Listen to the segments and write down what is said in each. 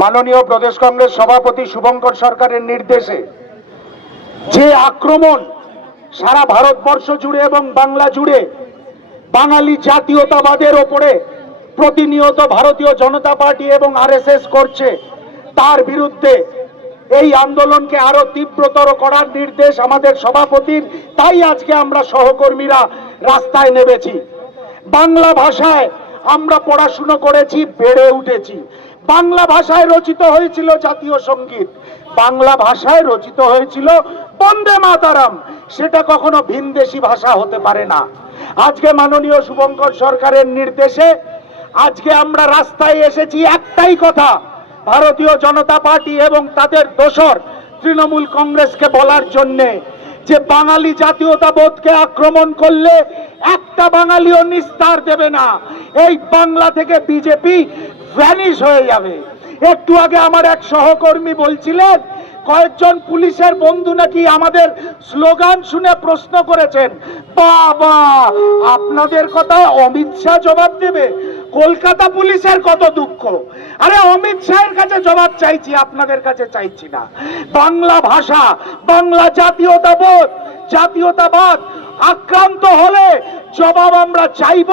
মাননীয় প্রদেশ কংগ্রেস সভাপতি শুভঙ্কর সরকারের নির্দেশে যে আক্রমণ সারা ভারতবর্ষ জুড়ে এবং বাংলা জুড়ে বাঙালি জাতীয়তাবাদের ওপরে প্রতিনিয়ত ভারতীয় জনতা পার্টি এবং আরএসএস করছে, তার বিরুদ্ধে এই আন্দোলনকে আরো তীব্রতর করার নির্দেশ আমাদের সভাপতির। তাই আজকে আমরা সহকর্মীরা রাস্তায় নেমেছি। বাংলা ভাষায় আমরা পড়াশুনো করেছি, বেড়ে উঠেছি। বাংলা ভাষায় রচিত হয়েছিল জাতীয় সঙ্গীত, বাংলা ভাষায় রচিত হয়েছিল বন্দে মাতারাম। সেটা কখনো ভিনদেশি ভাষা হতে পারে না। আজকে মাননীয় শুভঙ্কর সরকারের নির্দেশে আজকে আমরা রাস্তায় এসেছি একটাই কথা, ভারতীয় জনতা পার্টি এবং তাদের দোসর তৃণমূল কংগ্রেসকে বলার জন্যে যে বাঙালি জাতীয়তাবোধকে আক্রমণ করলে একটা বাঙালিও নিস্তার দেবে না। এই বাংলা থেকে বিজেপি ভ্যানিশ হয়ে যাবে। একটু আগে আমার এক সহকর্মী বলছিলেন কয়েকজন পুলিশের বন্ধু নাকি আমাদের স্লোগান শুনে প্রশ্ন করেছেন, বাবা আপনাদের কথায় অমিত শাহ জবাব দেবে? কলকাতা পুলিশের কত দুঃখ। আরে অমিত শাহের কাছে জবাব চাইছি, আপনাদের কাছে চাইছি না। বাংলা ভাষা, বাংলা জাতীয়তাবোধ, জাতীয়তাবাদ আক্রান্ত হলে জবাব আমরা চাইব,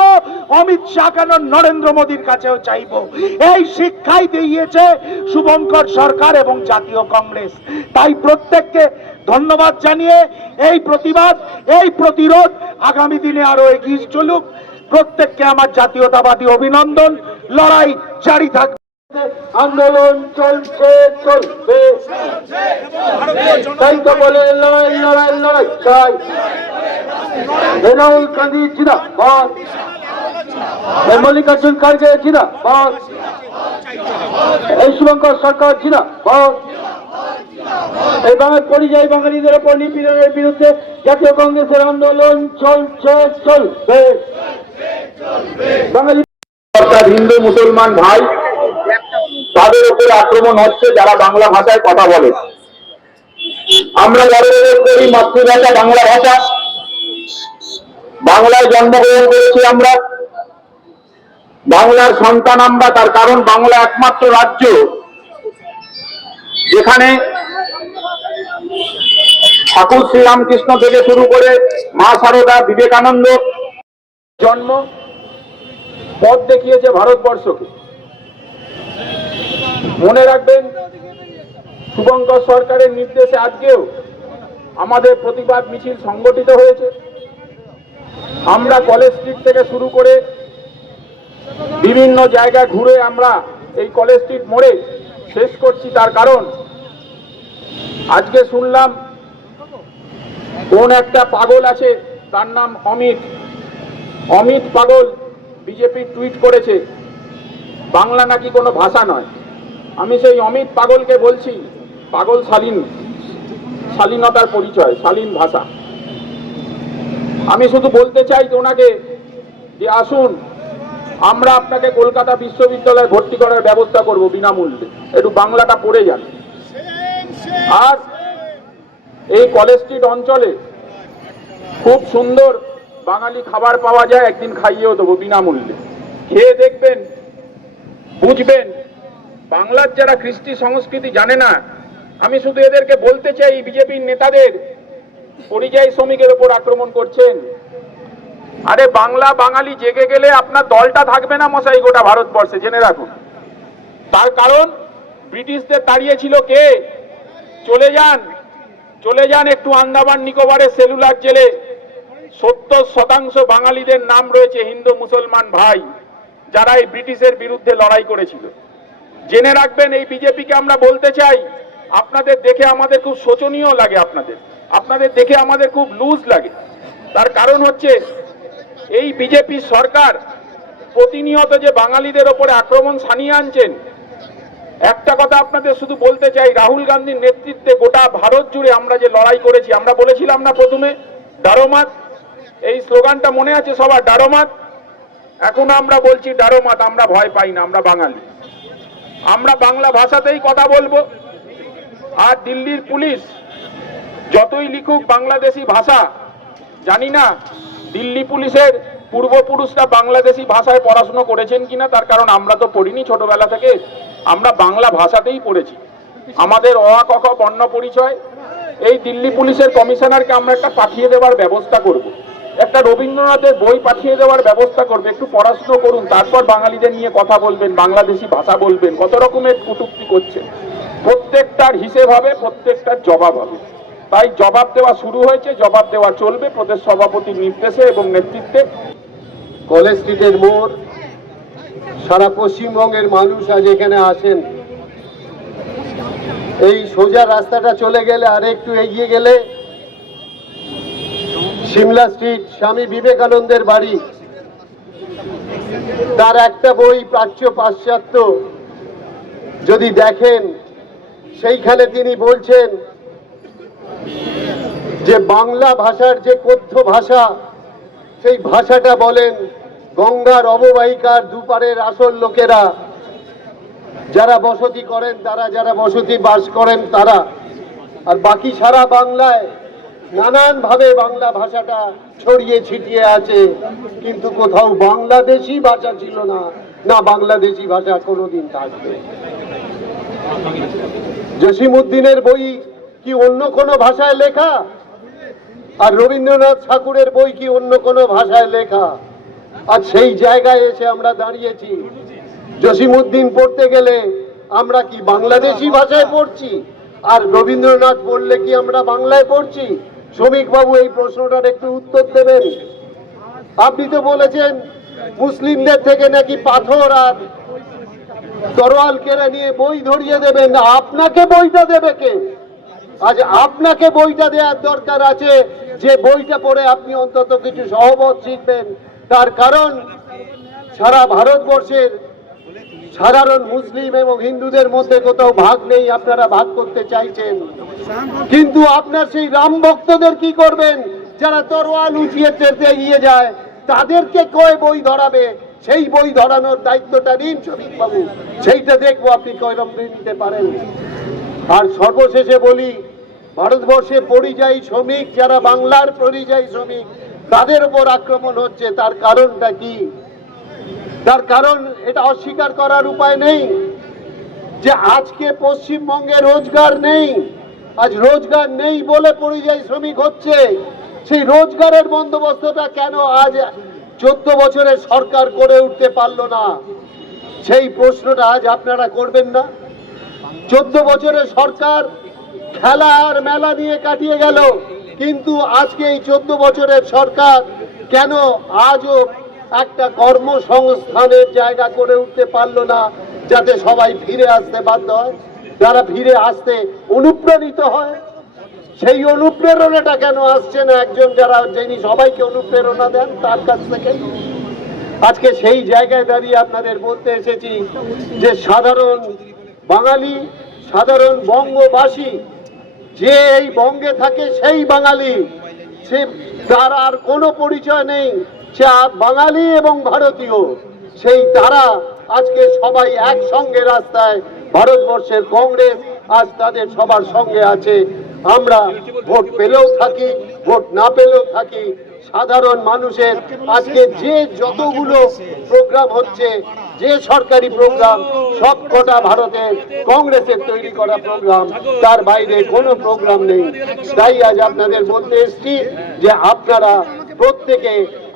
অমিত শাহ কেন নরেন্দ্র মোদীর কাছেও চাইব। এই শিক্ষাই দিয়েছে শুভঙ্কর সরকার এবং জাতীয় কংগ্রেস। তাই প্রত্যেককে ধন্যবাদ জানিয়ে এই প্রতিবাদ, এই প্রতিরোধ আগামী দিনে আরো এগিয়ে চলুক। প্রত্যেককে আমার জাতীয়তাবাদী অভিনন্দন। লড়াই জারি থাকবে, আন্দোলন চলছে চলবে, তাই তো বলে লড়াই লড়াই লড়াই চাই। রাহুল গান্ধী জিন্দাবাদ, মল্লিকার্জুন খাড়গে জিন্দাবাদ, এই শুভঙ্কর সরকার জিন্দাবাদ। এই বাংলার পরিযায়ী বাঙালিদের উপর নিপীড়নের বিরুদ্ধে জাতীয় কংগ্রেসের আন্দোলন চলছে চলবে। বাঙালি হিন্দু মুসলমান ভাই তাদের উপরে আক্রমণ হচ্ছে যারা বাংলা ভাষায় কথা বলে। আমরা গর্ব করি মাতৃভাষা বাংলা ভাষা, বাংলায় জন্মগ্রহণ করেছি আমরা, বাংলার সন্তান আমরা। তার কারণ বাংলা একমাত্র রাজ্য যেখানে ঠাকুর শ্রীরামকৃষ্ণ থেকে শুরু করে মা শারদা, বিবেকানন্দ জন্ম পথ দেখিয়েছে ভারতবর্ষকে। মনে রাখবেন শুভঙ্কর সরকারের নির্দেশে আজকেও আমাদের প্রতিবাদ মিছিল সংগঠিত হয়েছে। আমরা কলেজ স্ট্রিট থেকে শুরু করে বিভিন্ন জায়গায় ঘুরে আমরা এই কলেজ স্ট্রিট মোড়ে শেষ করছি। তার কারণ আজকে শুনলাম কোন একটা পাগল আছে, তার নাম অমিত পাগল বিজেপি টুইট করেছে বাংলা নাকি কোনো ভাষা নয়। আমি সেই অমিত পাগলকে বলছি, পাগল শালীনতার পরিচয়, শালীন ভাষা। আমি শুধু বলতে চাই ওনাকে যে আসুন আমরা আপনাকে কলকাতা বিশ্ববিদ্যালয়ে ভর্তি করার ব্যবস্থা করব বিনামূল্যে, একটু বাংলাটা পড়ে যান। আর এই কলেজ স্ট্রিট অঞ্চলে খুব সুন্দর বাঙালি খাবার পাওয়া যায়, একদিন খাইয়েও দেবো বিনামূল্যে। খেয়ে দেখবেন, বুঝবেন। বাংলার যারা কৃষ্টি সংস্কৃতি জানে না, আমি শুধু এদেরকে বলতে চাই বিজেপির নেতাদের পরিযায়ী শ্রমিকের উপর আক্রমণ করছেন। আরে বাংলা বাঙালি জেগে গেলে আপনার দলটা থাকবে না মশাই গোটা ভারতবর্ষে, জেনে রাখুন। তার কারণ ব্রিটিশদের তাড়িয়েছিল কে? চলে যান একটু আন্দামান নিকোবরের সেলুলার জেলে। 70% বাঙালিদের নাম রয়েছে হিন্দু মুসলমান ভাই, যারা এই ব্রিটিশের বিরুদ্ধে লড়াই করেছিল। জেনে রাখবেন এই বিজেপিকে আমরা বলতে চাই, আপনাদের দেখে আমাদের খুব শোচনীয় লাগে, আপনাদের দেখে আমাদের খুব লুজ লাগে। তার কারণ হচ্ছে এই বিজেপি সরকার প্রতিনিয়ত যে বাঙালিদের ওপরে আক্রমণ সানিয়ে আনছেন। একটা কথা আপনাদের শুধু বলতে চাই, রাহুল গান্ধীর নেতৃত্বে গোটা ভারত জুড়ে আমরা যে লড়াই করেছি, আমরা বলেছিলাম না প্রথমে ডারোমাত, এই স্লোগানটা মনে আছে সবার, ডারোমাত। এখন আমরা বলছি ডারোমাত, আমরা ভয় পাই না, আমরা বাঙালি, আমরা বাংলা ভাষাতেই কথা বলবো। আর দিল্লির পুলিশ যতই লিখুক বাংলাদেশি ভাষা, জানি না দিল্লি পুলিশের পূর্বপুরুষরা বাংলাদেশি ভাষায় পড়াশুনো করেছেন কিনা, তার কারণ আমরা তো পড়িনি ছোটবেলা থেকে, আমরা বাংলা ভাষাতেই পড়েছি। আমাদের অ আ ক খ বর্ণ পরিচয় এই দিল্লি পুলিশের কমিশনারকে আমরা একটা পাঠিয়ে দেওয়ার ব্যবস্থা করব, একটা রবীন্দ্রনাথের বই পাঠিয়ে দেওয়ার ব্যবস্থা করবে। একটু পড়াশুনো করুন, তারপর বাঙালিদের নিয়ে কথা বলবেন, বাংলাদেশি ভাষা বলবেন। কত রকমের কটূক্তি করছে, প্রত্যেকটার হিসেব হবে, প্রত্যেকটার জবাব হবে। তাই জবাব দেওয়া শুরু হয়েছে, জবাব দেওয়া চলবে প্রদেশ সভাপতির নির্দেশে এবং নেতৃত্বে। কলেজ স্ট্রিটের মোড়, সারা পশ্চিমবঙ্গের মানুষ আজ এখানে আসেন। এই সোজা রাস্তাটা চলে গেলে আর একটু এগিয়ে গেলে সিমলা স্ট্রিট, স্বামী বিবেকানন্দের বাড়ি। তার একটা বই প্রাচ্য পাশ্চাত্য যদি দেখেন, সেইখানে তিনি বলছেন যে বাংলা ভাষার যে কথ্য ভাষা, সেই ভাষাটা বলেন গঙ্গার অববাহিকার দুপারের আসল লোকেরা, যারা বসতি করেন তারা, যারা বসতি বাস করেন তারা। আর বাকি সারা বাংলায় নানান ভাবে বাংলা ভাষাটা ছড়িয়ে ছিটিয়ে আছে, কিন্তু কোথাও বাংলাদেশি ভাষা ছিল না, না বাংলাদেশি ভাষা কোনোদিন থাকবে। জসিমউদ্দিনের বই কি অন্য কোনো ভাষায় লেখা? আর রবীন্দ্রনাথ ঠাকুরের বই কি অন্য কোনো ভাষায় লেখা? আর সেই জায়গায় এসে আমরা দাঁড়িয়েছি। জসিমউদ্দিন পড়তে গেলে আমরা কি বাংলাদেশি ভাষায় পড়ছি, আর রবীন্দ্রনাথ পড়লে কি আমরা বাংলায় পড়ছি? শ্রমিক বাবু এই প্রশ্নটার একটু উত্তর দেবেন। আপনি তো বলেছেন মুসলিমদের থেকে নাকি পাথর আর তরোয়াল কেড়ে নিয়ে বই ধরিয়ে দেবেন। আপনাকে বইটা দেবে কে? আজ আপনাকে বইটা দেওয়ার দরকার আছে, যে বইটা পড়ে আপনি অন্তত কিছু সহবত শিখবেন। তার কারণ সারা ভারতবর্ষের সাধারণ মুসলিম এবং হিন্দুদের মধ্যে কোথাও ভাগ নেই, আপনারা ভাগ করতে চাইছেন। কিন্তু আপনার সেই রাম ভক্তদের কি করবেন, যারা তরোয়াল উঁচিয়ে চেতে এগিয়ে যায়? তাদেরকে কয় বই ধরাবে? সেই বই ধরানোর দায়িত্বটা নিন শ্রমিক বাবু, সেইটা দেখবো আপনি কয়রকম নিতে পারেন। আর সর্বশেষে বলি, ভারতবর্ষে পরিযায়ী শ্রমিক, যারা বাংলার পরিযায়ী শ্রমিক, তাদের উপর আক্রমণ হচ্ছে। তার কারণটা কি? তার কারণ এটা অস্বীকার করার উপায় নেই যে আজকে পশ্চিমবঙ্গে রোজগার নেই। আজ রোজগার নেই বলে পরিযায়ী শ্রমিক হচ্ছে। সেই রোজগারের বন্দোবস্তটা কেন আজ 14 বছরের সরকার করে উঠতে পারলো না? সেই প্রশ্নটা আজ আপনারা করবেন না? 14 বছরের সরকার খেলা আর মেলা নিয়ে কাটিয়ে গেল, কিন্তু আজকে এই 14 বছরের সরকার কেন আজও একটা কর্মসংস্থানের জায়গা করে উঠতে পারলো না, যাতে সবাই ফিরে আসতে বাধ্য হয়, যারা ফিরে আসতে অনুপ্রাণিত হয়? সেই অনুপ্রেরণাটা কেন আসছে না একজন যিনি সবাইকে অনুপ্রেরণা দেন তার কাছ থেকে? আজকে সেই জায়গায় দাঁড়িয়ে আপনাদের বলতে এসেছি যে সাধারণ বাঙালি, সাধারণ বঙ্গবাসী, যে এই বঙ্গে থাকে সেই বাঙালি, সে তার আর কোনো পরিচয় নেই, সে বাঙালি এবং ভারতীয়। সেই তারা আজকে সবাই একসঙ্গে রাস্তায়, ভারতবর্ষের কংগ্রেস আজ তাদের সবার সঙ্গে আছে। আমরা ভোট পেলেও থাকি, ভোট না পেলেও থাকি, সাধারণ মানুষের আজকে যে যতগুলো প্রোগ্রাম হচ্ছে, যে সরকারি প্রোগ্রাম, সব কটা ভারতের কংগ্রেসের তৈরি করা প্রোগ্রাম, তার বাইরে কোনো প্রোগ্রাম নেই। তাই আজ আপনাদের বলতে এসছি যে আপনারা প্রত্যেকে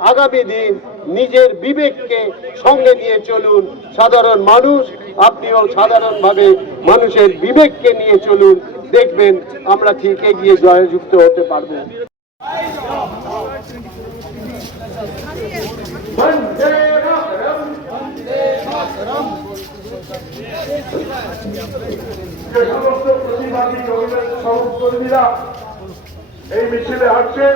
আগামী দিন নিজের বিবেককে সঙ্গে নিয়ে চলুন। সাধারণ মানুষ, আপনিও সাধারণভাবে মানুষের বিবেককে নিয়ে চলুন, দেখবেন আমরা ঠিক এগিয়ে জয়যুক্ত হতে পারবো। যে সমস্ত প্রতিবাদী সহকর্মীরা এই মিছিলে আসছেন,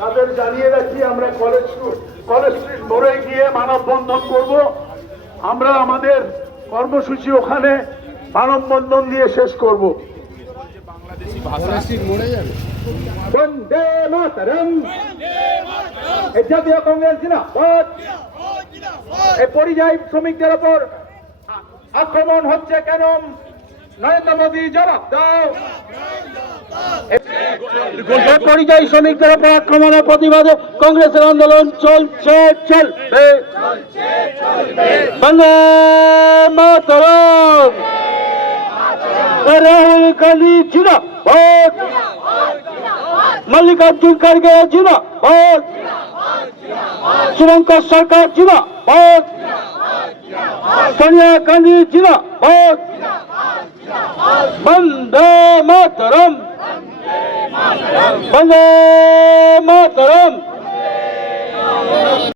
তাদের জানিয়ে রাখি আমরা কলেজ স্ট্রিট মোড়ে গিয়ে মানববন্ধন করব। আমরা আমাদের কর্মসূচি ওখানে মানববন্ধন দিয়ে শেষ করব। বন্দে মাতরম। জাতীয় কংগ্রেস জিন্দাবাদ। এই পরিযায়ী শ্রমিকদের উপর আক্রমণ হচ্ছে কেন? নরেন্দ্র মোদী জবাব দাও। পরিযায়ী শ্রমিকদের উপর আক্রমণের প্রতিবাদে কংগ্রেসের আন্দোলন চলছে চলবে। বন্দে মাতরম। রাহুল গান্ধী জিন্দাবাদ, মল্লিকার্জুন খড়গে জিন্দাবাদ, শুভঙ্কর সরকার জিন্দাবাদ, সোনিয়া গান্ধী জিন্দাবাদ। বন্দে মাতরম, বন্দে মাতরম।